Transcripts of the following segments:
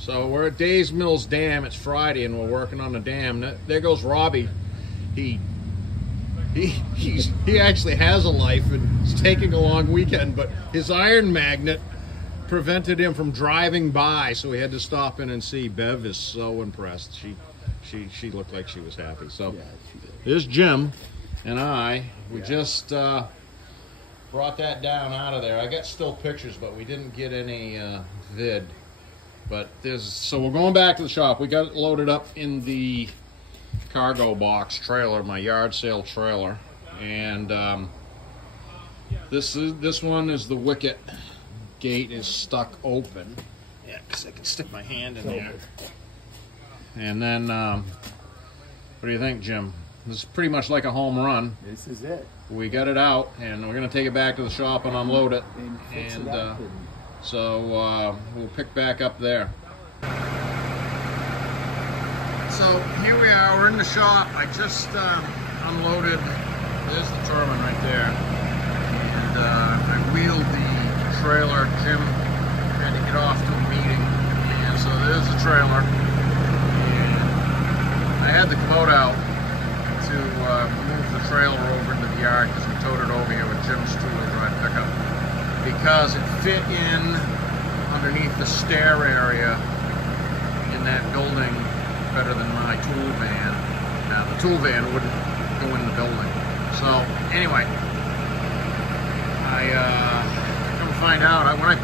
So we're at Days Mills Dam. It's Friday and we're working on the dam. There goes Robbie. He actually has a life and he's taking a long weekend, but his iron magnet prevented him from driving by, so we had to stop in and see. Bev is so impressed. She looked like she was happy. So Yeah, she did. here's Jim and I. We just brought that down out of there. I got still pictures, but we didn't get any vid. But so we're going back to the shop. We got it loaded up in the cargo box trailer, my yard sale trailer, and this one is the wicket. Gate is stuck open. Yeah, because I can stick my hand in there. And then, what do you think, Jim? This is pretty much like a home run. This is it. We got it out, and we're going to take it back to the shop and unload it. And So we'll pick back up there. So here we are, we're in the shop. I just unloaded, there's the turbine right there. And I wheeled the trailer. Jim had to get off to a meeting. And so there's the trailer. And I had the coat out to move the trailer over into the yard because we towed it over here with Jim's two-wheel drive pickup. Because it fit in underneath the stair area in that building better than my tool van. Now the tool van wouldn't go in the building. So anyway, come to find out, when I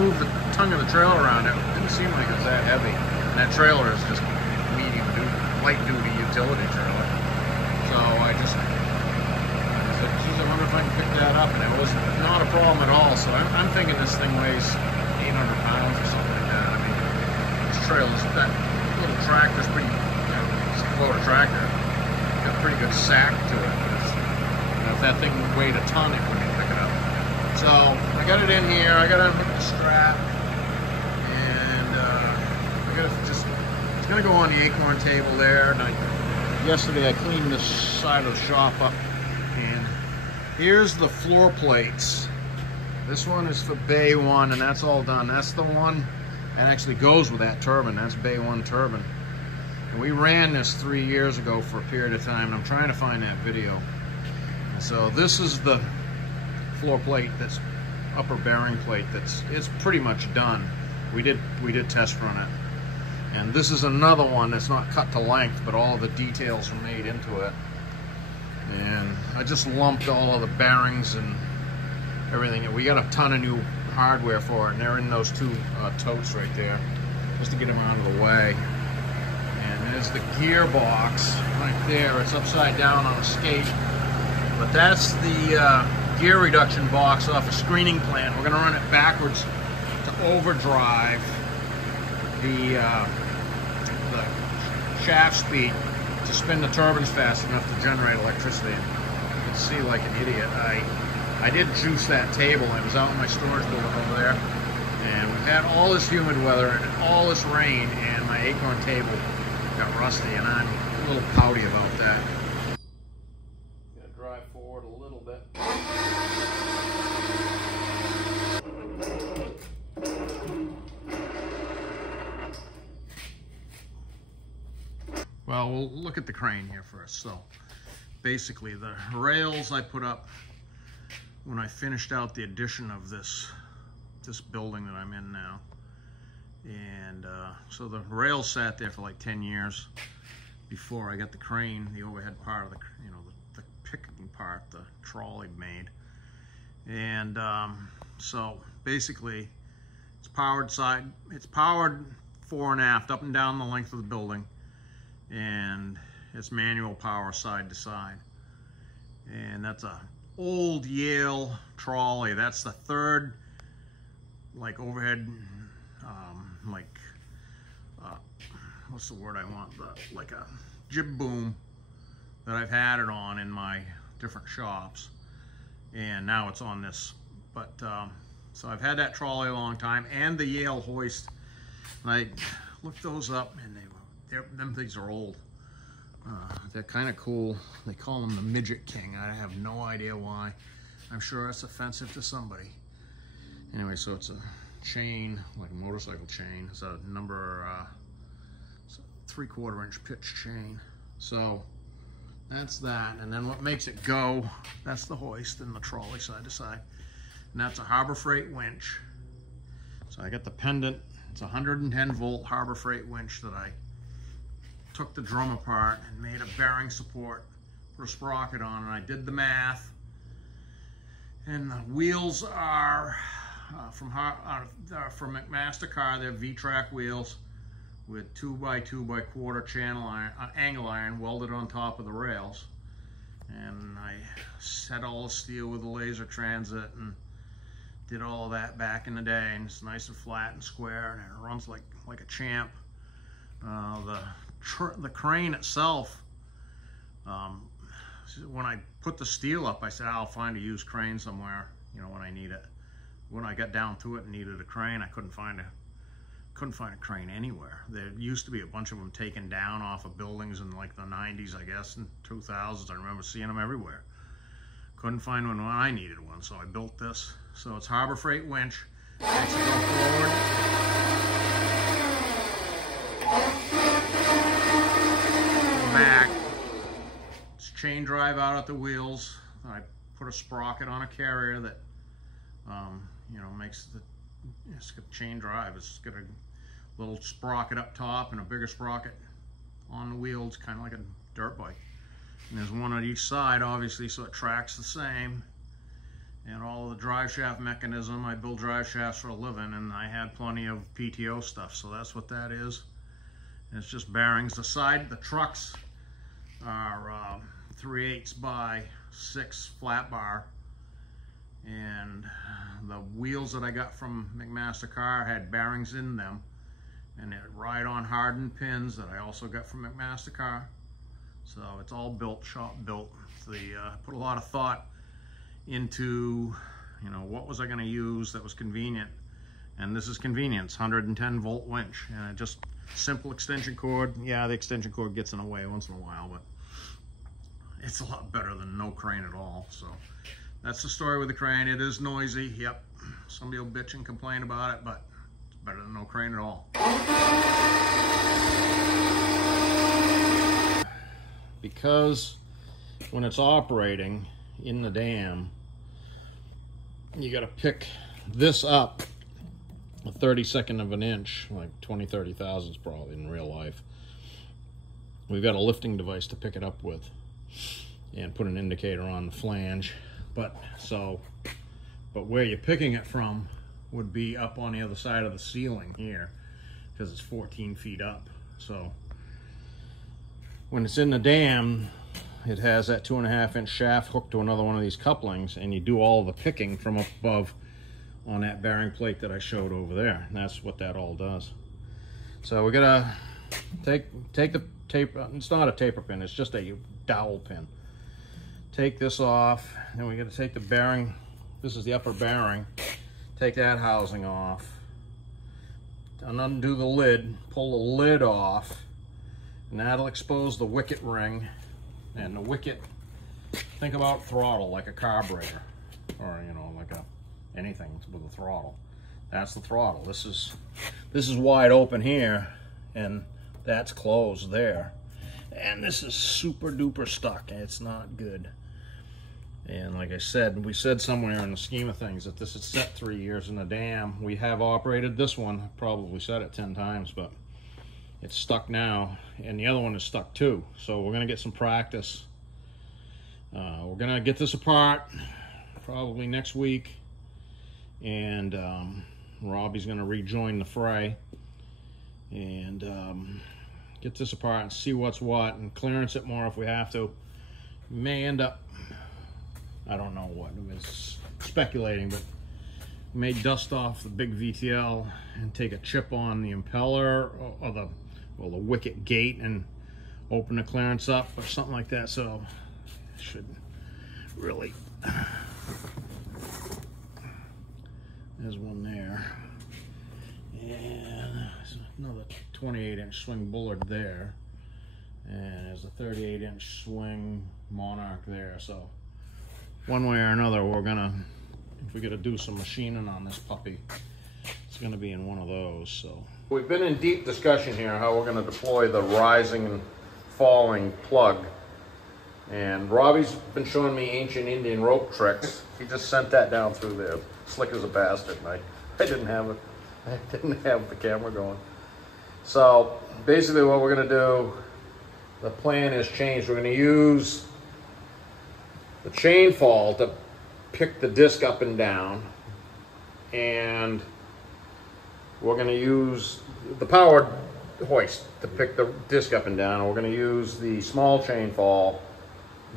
moved the tongue of the trailer around, it didn't seem like it was that heavy. And that trailer is just medium duty, light duty utility trailer. So I said, geez, I wonder if I can pick that up, and it was not a problem at all. So I'm thinking this thing weighs 800 pounds or something like that. I mean, this trailer's, that little tractor's pretty, it's a Kubota tractor. Got a pretty good sack to it, but it's, if that thing weighed a ton, it wouldn't pick it up. So I got it in here. I got to unhook the strap, and I got to just, it's gonna go on the acorn table there. And yesterday I cleaned this side of the shop up, and here's the floor plates. This one is for Bay 1, and that's all done. That's the one that actually goes with that turbine. That's Bay 1 turbine. And we ran this 3 years ago for a period of time, and I'm trying to find that video. And so this is the floor plate, that's upper bearing plate, it's pretty much done. We did test run it. And this is another one that's not cut to length, but all the details are made into it. And I just lumped all of the bearings and everything. We got a ton of new hardware for it, and they're in those two totes right there, just to get them out of the way. And there's the gearbox right there. It's upside down on a skate, but that's the gear reduction box off a screening plant. We're going to run it backwards to overdrive the shaft speed to spin the turbines fast enough to generate electricity. You can see like an idiot. I did juice that table. I was out in my storage building over there, and we've had all this humid weather and all this rain, and my acorn table got rusty, and I'm a little pouty about that. Gonna drive forward a little bit. Well, we'll look at the crane here first. So basically the rails I put up when I finished out the addition of this building that I'm in now. And so the rails sat there for like 10 years before I got the crane, the overhead part of the, the picking part, the trolley made. And so basically it's powered fore and aft, up and down the length of the building. And it's manual power side to side. And that's a old Yale trolley. That's the third, like, overhead, what's the word I want? Like a jib boom that I've had it on in my different shops. And now it's on this. But, so I've had that trolley a long time, and the Yale hoist. And I looked those up, and them things are old. They're kind of cool. They call them the Midget King. I have no idea why. I'm sure that's offensive to somebody. Anyway, so it's a chain, like a motorcycle chain. It's a number 3/4 inch pitch chain. So that's that. And then what makes it go, that's the hoist and the trolley side to side. And that's a Harbor Freight winch. So I got the pendant. It's a 110 volt Harbor Freight winch that I took the drum apart and made a bearing support, put a sprocket on, and I did the math. And the wheels are from McMaster-Carr. They're V-Track wheels with 2x2x1/4 channel iron, angle iron welded on top of the rails. And I set all the steel with a laser transit and did all of that back in the day, and it's nice and flat and square, and it runs like a champ. The crane itself, when I put the steel up, I said I'll find a used crane somewhere, you know, when I need it. When I got down to it and needed a crane, I couldn't find a crane anywhere. There used to be a bunch of them taken down off of buildings in like the 90s, I guess, and 2000s. I remember seeing them everywhere. Couldn't find one when I needed one, so I built this. So it's Harbor Freight winch. Makes it go forward. Back. It's chain drive out at the wheels. I put a sprocket on a carrier that, you know, makes it's got chain drive. It's got a little sprocket up top and a bigger sprocket on the wheels, kind of like a dirt bike. And there's one on each side, obviously, so it tracks the same. And all the drive shaft mechanism, I build drive shafts for a living, and I had plenty of PTO stuff, so that's what that is. And it's just bearings. The trucks are 3/8 by 6 flat bar, and the wheels that I got from McMaster-Carr had bearings in them, and they ride on hardened pins that I also got from McMaster-Carr. So it's all built, shop built. Put a lot of thought into, you know, what was I going to use that was convenient, and this is convenience. 110 volt winch, and just simple extension cord. Yeah, the extension cord gets in the way once in a while, but it's a lot better than no crane at all. So that's the story with the crane. It is noisy, yep. Somebody will bitch and complain about it, but it's better than no crane at all. Because when it's operating in the dam, you got to pick this up a 32nd of an inch, like 20-30 thousandths probably in real life. We've got a lifting device to pick it up with and put an indicator on the flange. But where you're picking it from would be up on the other side of the ceiling here, because it's 14 feet up. So when it's in the dam, it has that 2.5 inch shaft hooked to another one of these couplings, and you do all the picking from up above on that bearing plate that I showed over there. And that's what that all does. So we're gonna take the tape. It's not a taper pin, it's just a dowel pin. Take this off, and we got to take the bearing. This is the upper bearing. Take that housing off, and undo the lid, pull the lid off, and that'll expose the wicket ring. And the wicket, think about throttle like a carburetor, or you know, like anything with a throttle. That's the throttle. This is wide open here, and that's closed there. And this is super duper stuck. It's not good. And like I said, we said somewhere in the scheme of things that this is set 3 years in the dam. We have operated this one, I've probably said it 10 times, but it's stuck now, and the other one is stuck too. So we're gonna get some practice. We're gonna get this apart probably next week, and Robbie's gonna rejoin the fray and get this apart and see what's what, and clearance it more if we have to. We may end up, I don't know what, it's speculating, but we may dust off the big VTL and take a chip on the impeller or the wicket gate and open the clearance up or something like that. So it should really, there's one there, and there's another 28 inch swing bullard there, and there's a 38 inch swing Monarch there. So one way or another, we're gonna, if we gotta do some machining on this puppy, it's going to be in one of those. So we've been in deep discussion here how we're going to deploy the rising and falling plug. And Robbie's been showing me ancient Indian rope tricks. He just sent that down through there, slick as a bastard. And I didn't have it. I didn't have the camera going. So basically what we're going to do, the plan has changed. We're going to use the chain fall to pick the disc up and down, and we're going to use the powered hoist to pick the disc up and down. And we're going to use the small chain fall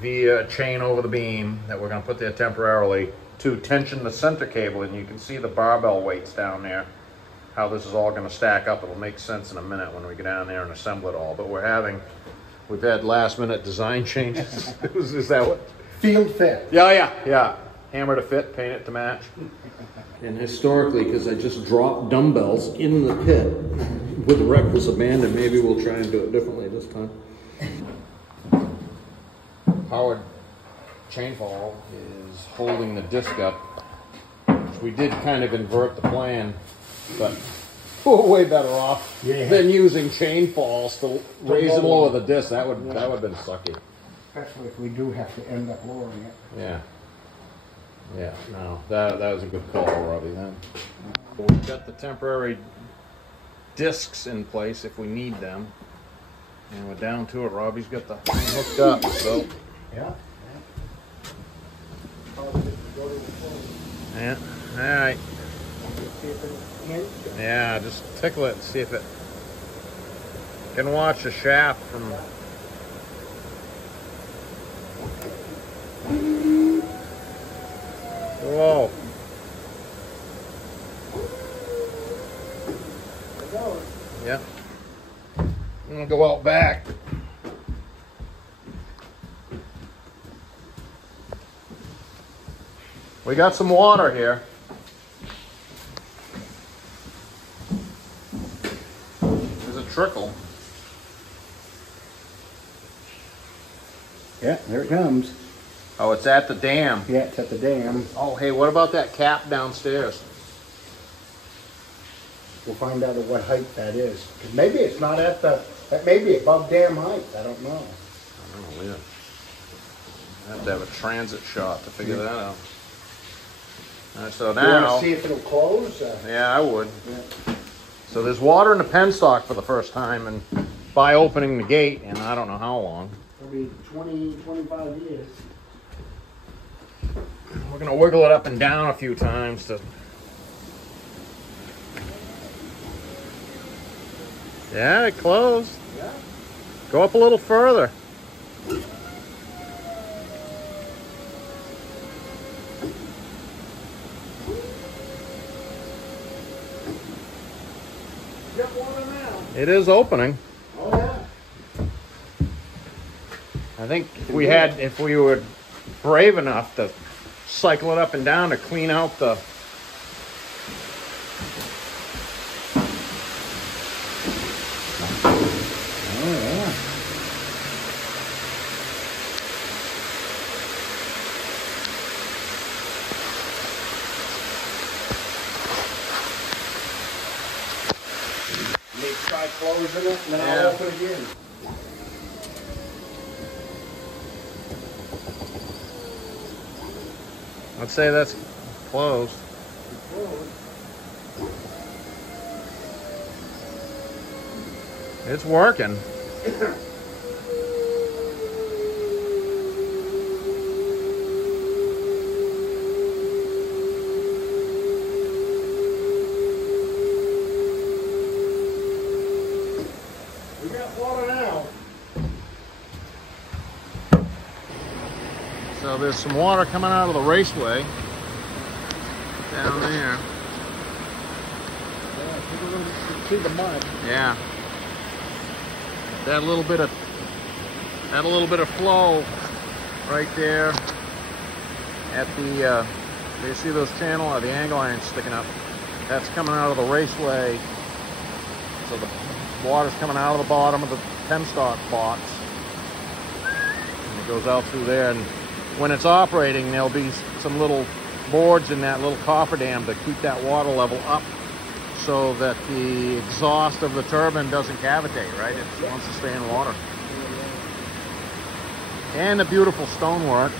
via chain over the beam that we're going to put there temporarily to tension the center cable. And you can see the barbell weights down there, how this is all going to stack up. It'll make sense in a minute when we get down there and assemble it all. But we've had last minute design changes. Is that what? Field fit. Yeah. Hammer to fit, paint it to match. And historically, because I just dropped dumbbells in the pit with reckless abandon, maybe we'll try and do it differently this time. Powered chain fall is holding the disc up. We did kind of invert the plan, but we're way better off than using chain falls to raise and lower the disc. That would have been sucky. Especially if we do have to end up lowering it. Yeah, no, that was a good call, Robbie. Then we've got the temporary discs in place if we need them, and we're down to it. Robbie's got the thing hooked up, so Yeah. all right. See if it's in. Yeah, just tickle it and see if it can watch the shaft from. Whoa. Yep. I'm gonna go out back. We got some water here. There's a trickle. Yeah, there it comes. Oh, it's at the dam. Yeah, it's at the dam. Oh, hey, what about that cap downstairs? We'll find out at what height that is. 'Cause maybe it's not at the, that may be above dam height. I don't know. I don't know, yeah. I have to have a transit shot to figure that out. All right, so You want now, to see if it'll close? yeah, I would. Yeah. So there's water in the penstock for the first time, and by opening the gate, and I don't know how long. It'll be 20, 25 years. We're gonna wiggle it up and down a few times to. Yeah, it closed. Yeah. Go up a little further. Got water now. It is opening. Oh yeah. I think if we were brave enough to cycle it up and down to clean out the. Oh yeah. Maybe try closing it and then I'll open it again. Let's say that's closed. It's working. We got water now. So there's some water coming out of the raceway down there. Yeah, people can see the mud. Yeah. That little bit of flow right there at the you see those the angle irons sticking up. That's coming out of the raceway. So the water's coming out of the bottom of the penstock box. And it goes out through there, and when it's operating, there'll be some little boards in that little cofferdam to keep that water level up so that the exhaust of the turbine doesn't cavitate, right? It wants to stay in water. And the beautiful stonework.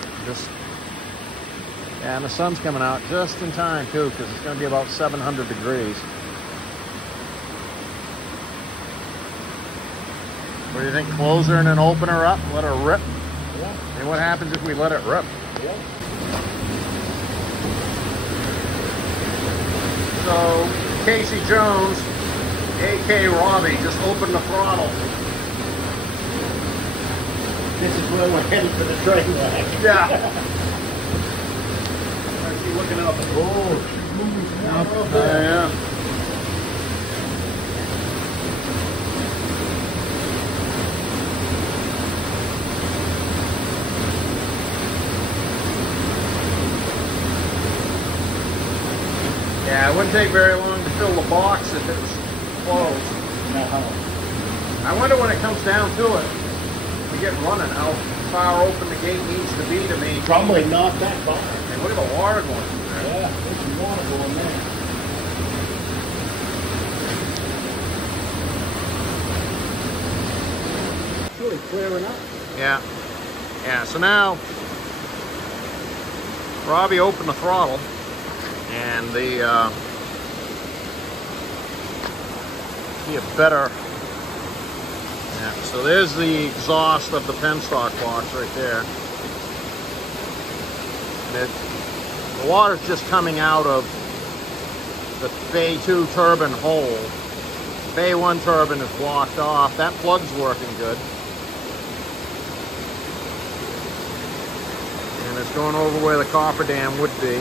And the sun's coming out just in time too, because it's going to be about 700 degrees. What do you think? Close her and then open her up and let her rip? Yeah. And what happens if we let it rip? Yeah. So Casey Jones, A.K. Robbie, just opened the throttle. This is where we're headed for the train lag. Yeah. Keep looking up. Oh, she's moving down a little bit. Yeah. Yeah, it wouldn't take very long to fill the box if it was closed. No. I wonder when it comes down to it, we get running, how far open the gate needs to be to me. Probably not that far. Hey, look at the water going through there. Yeah, there's some water going there. It's really clearing up. Yeah. Yeah, so now Robbie opened the throttle and the be a better. Yeah, so there's the exhaust of the penstock box right there. And the water's just coming out of the Bay 2 turbine hole. Bay 1 turbine is blocked off. That plug's working good. And it's going over where the cofferdam would be.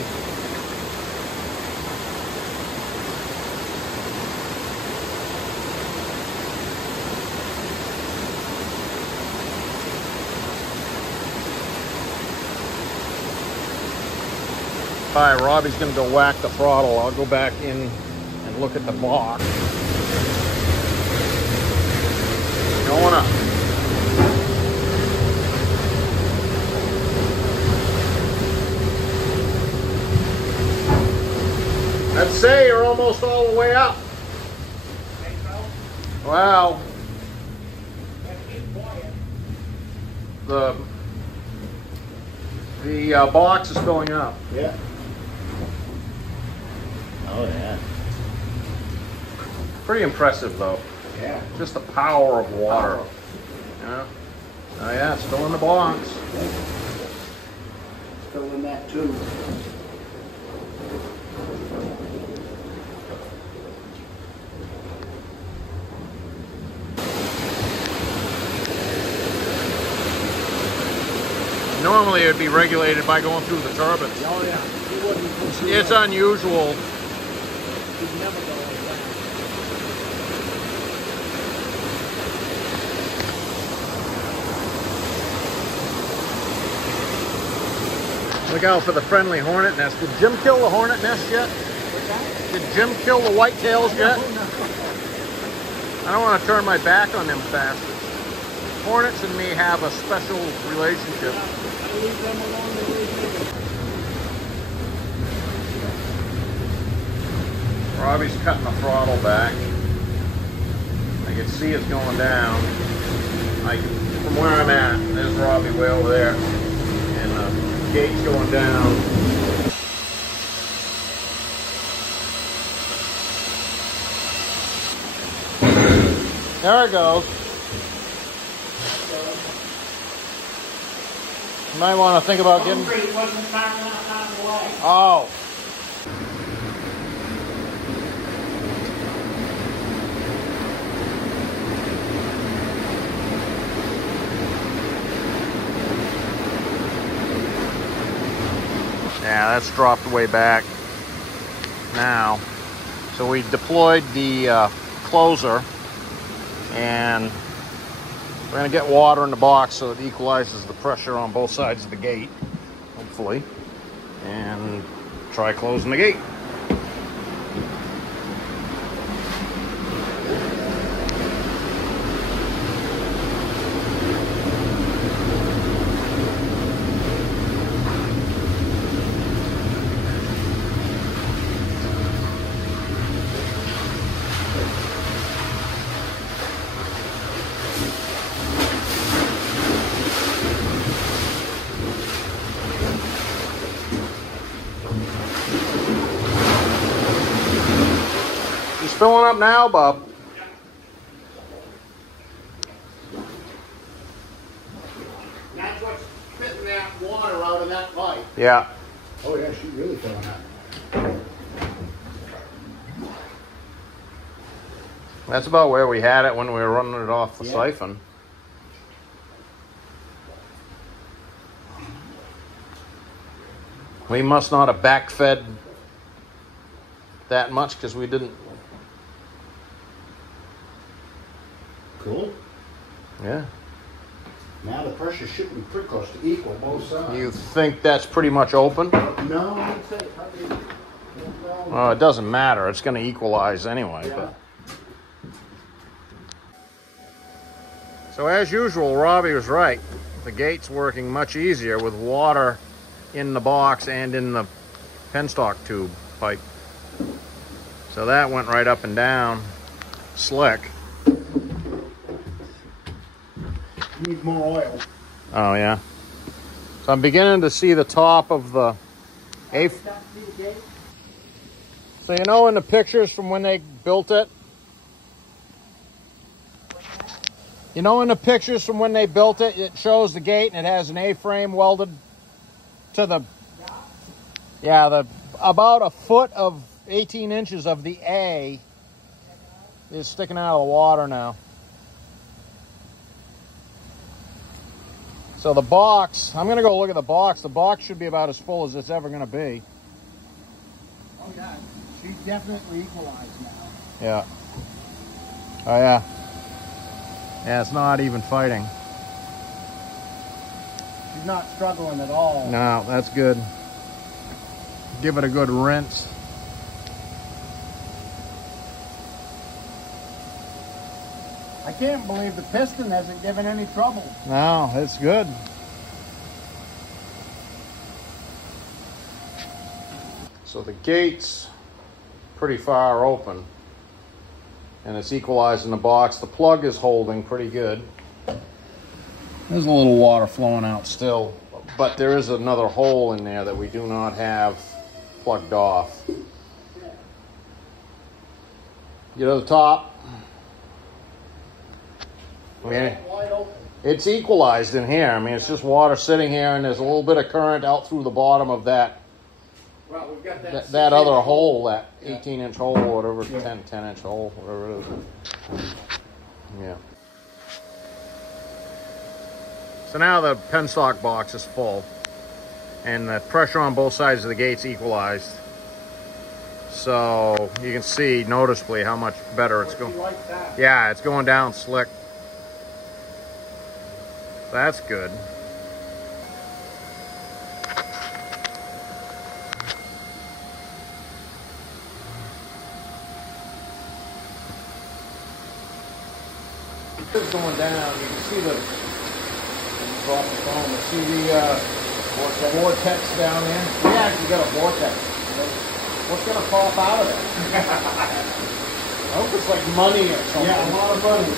All right, Robbie's going to go whack the throttle. I'll go back in and look at the box. Going up. I'd say you're almost all the way up. Well, the box is going up. Yeah. Oh, yeah. Pretty impressive, though. Yeah. Just the power of water. Yeah. Oh, yeah, it's still in the box. Still in that tube. Normally, it would be regulated by going through the turbines. Oh, yeah. You wouldn't go through It's that. unusual. You'd never go like that. Look out for the friendly hornet nest. Did Jim kill the hornet nest yet? Did Jim kill the whitetails yet? I don't want to turn my back on them bastards. Hornets and me have a special relationship. I leave them alone. They leave me. Robbie's cutting the throttle back. I can see it's going down. From where I'm at, there's Robbie way over there. And the gate's going down. There it goes. You might want to think about getting... Concrete wasn't far enough out of the way. Oh. Yeah, that's dropped way back now. So we deployed the closer, and we're going to get water in the box so it equalizes the pressure on both sides of the gate, hopefully, and try closing the gate. filling up now, Bob. That's what's spitting that water out of that pipe. Yeah. Oh yeah, she's really filling up. That's about where we had it when we were running it off the Yeah. siphon. We must not have backfed that much because we didn't. Cool. Yeah. Now the pressure should be pretty close to equal both sides. You think that's pretty much open? No, I'd say probably. No. Well, it doesn't matter. It's going to equalize anyway. Yeah. But. So as usual, Robbie was right. The gate's working much easier with water in the box and in the penstock tube pipe. So that went right up and down, slick. Need more oil. Oh yeah. So I'm beginning to see the top of the A. So you know in the pictures from when they built it? You know in the pictures from when they built it, it shows the gate and it has an A-frame welded to the, yeah, about a foot of 18 inches of the A is sticking out of the water now. So the box, I'm going to go look at the box. The box should be about as full as it's ever going to be. Oh yeah, she's definitely equalized now. Yeah. Oh yeah. Yeah, it's not even fighting. She's not struggling at all. No, that's good. Give it a good rinse. I can't believe the piston hasn't given any trouble. No, it's good. So the gate's pretty far open and it's equalized in the box. The plug is holding pretty good. There's a little water flowing out still, but there is another hole in there that we do not have plugged off. Get to the top. I mean, Wide open. it's equalized in here. I mean, it's just water sitting here, and there's a little bit of current out through the bottom of that Well, we've got that other hole, that 18-inch hole or whatever, 10-inch hole, whatever it is. Yeah. So now the penstock box is full, and the pressure on both sides of the gate's equalized. So you can see noticeably how much better it's going. Like that. Yeah, it's going down slick. That's good. This is going down. You can see the drop the phone. You see the vortex down there. We actually got a vortex. What's going to pop out of it? I hope it's like money or something. Yeah, a lot of money.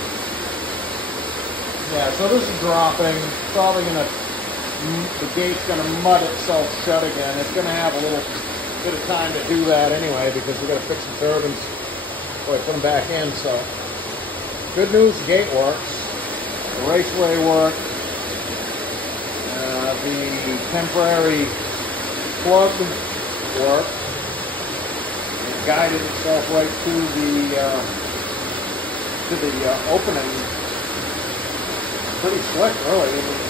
Yeah, so this is dropping. Probably gonna, the gate's gonna mud itself shut again. It's gonna have a little bit of time to do that anyway because we gotta fix the turbines before I put them back in. So, good news, the gate works. The raceway works. The temporary plug worked. It guided itself right to the opening. Pretty slick, really.